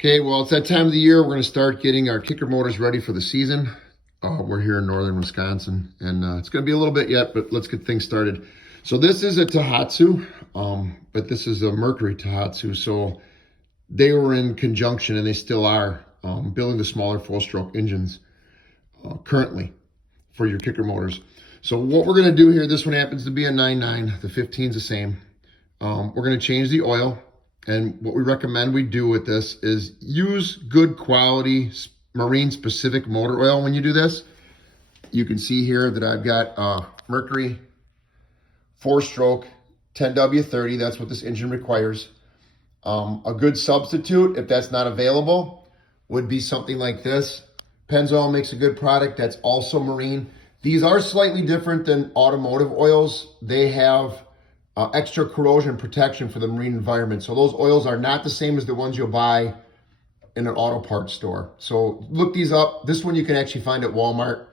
Okay, well, it's that time of the year. We're going to start getting our kicker motors ready for the season. We're here in northern Wisconsin, and it's going to be a little bit yet, but let's get things started. So this is a Tohatsu, but this is a Mercury Tohatsu. So they were in conjunction, and they still are, building the smaller four-stroke engines currently for your kicker motors. So what we're going to do here, this one happens to be a 9.9. The 15's the same. We're going to change the oil. And what we recommend we do with this is use good quality marine specific motor oil when you do this. You can see here that I've got Mercury 4-stroke 10W30. That's what this engine requires. A good substitute, if that's not available, would be something like this. Pennzoil makes a good product that's also marine. These are slightly different than automotive oils. They have extra corrosion protection for the marine environment. So those oils are not the same as the ones you'll buy in an auto parts store. So look these up. This one you can actually find at Walmart.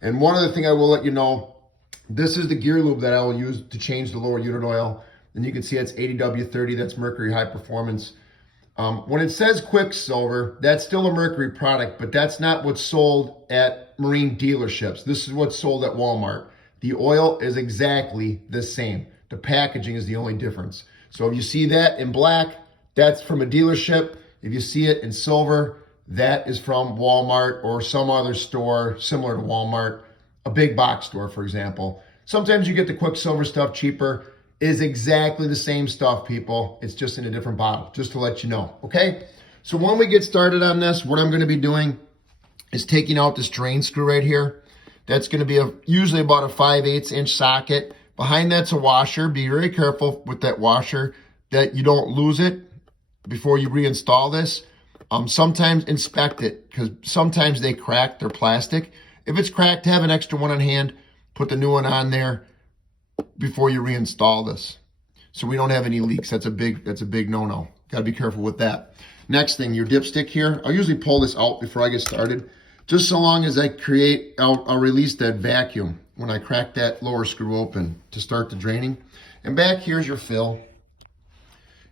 And one other thing I will let you know, this is the gear lube that I will use to change the lower unit oil. And you can see it's 80W30, that's Mercury High Performance. When it says Quicksilver, that's still a Mercury product, but that's not what's sold at marine dealerships. This is what's sold at Walmart. The oil is exactly the same. The packaging is the only difference. So if you see that in black, that's from a dealership. If you see it in silver, that is from Walmart or some other store similar to Walmart, a big box store, for example. Sometimes you get the Quicksilver stuff cheaper. It is exactly the same stuff, people. It's just in a different bottle, just to let you know, okay? So when we get started on this, what I'm gonna be doing is taking out this drain screw right here. That's gonna be usually about a 5/8 inch socket. Behind that's a washer. Be very careful with that washer that you don't lose it before you reinstall this. Sometimes inspect it because sometimes they crack, they're plastic. If it's cracked, have an extra one on hand. Put the new one on there before you reinstall this, so we don't have any leaks. That's a big no-no. Got to be careful with that. Next thing, your dipstick here. I'll usually pull this out before I get started, just so long as I'll release that vacuum when I crack that lower screw open to start the draining. And back here's your fill.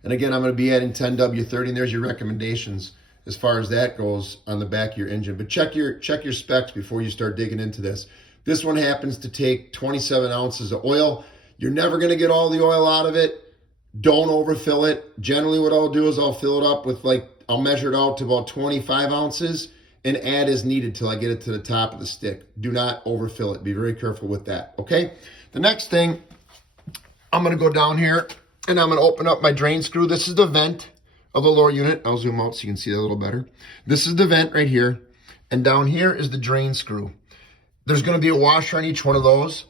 And again, I'm going to be adding 10W30, and there's your recommendations as far as that goes on the back of your engine. But check your specs before you start digging into this. This one happens to take 27 ounces of oil. You're never going to get all the oil out of it. Don't overfill it. Generally what I'll do is I'll fill it up with I'll measure it out to about 25 ounces and add as needed till I get it to the top of the stick. Do not overfill it. Be very careful with that, okay? The next thing, I'm gonna go down here and I'm gonna open up my drain screw. This is the vent of the lower unit. I'll zoom out so you can see that a little better. This is the vent right here. And down here is the drain screw. There's gonna be a washer on each one of those.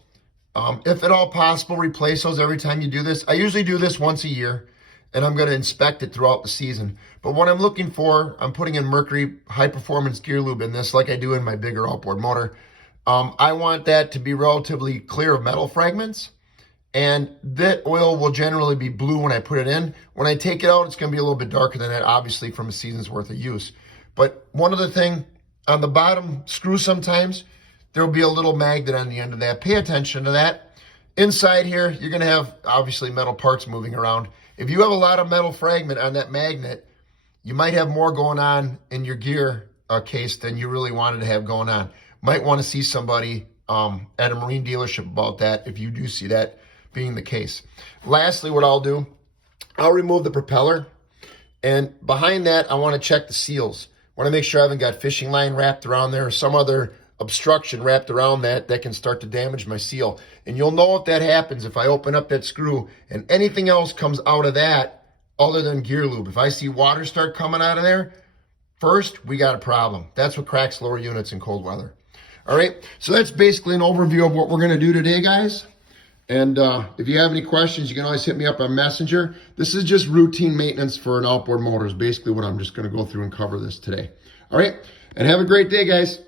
If at all possible, replace those every time you do this. I usually do this once a year, and I'm going to inspect it throughout the season. But what I'm looking for, I'm putting in Mercury High Performance Gear Lube in this like I do in my bigger outboard motor. I want that to be relatively clear of metal fragments, and that oil will generally be blue when I put it in. When I take it out, it's going to be a little bit darker than that, obviously from a season's worth of use. But one other thing, on the bottom screw sometimes, there will be a little magnet on the end of that. Pay attention to that. Inside here, you're going to have, obviously, metal parts moving around. If you have a lot of metal fragment on that magnet, you might have more going on in your gear case than you really wanted to have going on. Might want to see somebody at a marine dealership about that if you do see that being the case. Lastly, what I'll do, I'll remove the propeller. And behind that, I want to check the seals. I want to make sure I haven't got fishing line wrapped around there or some other obstruction wrapped around that can start to damage my seal. And you'll know if that happens if I open up that screw and anything else comes out of that other than gear lube. If I see water start coming out of there, first, we got a problem. That's what cracks lower units in cold weather. All right, so that's basically an overview of what we're gonna do today, guys. And if you have any questions, you can always hit me up on Messenger. This is just routine maintenance for an outboard motor is basically what I'm just gonna go through and cover this today. All right, and have a great day, guys.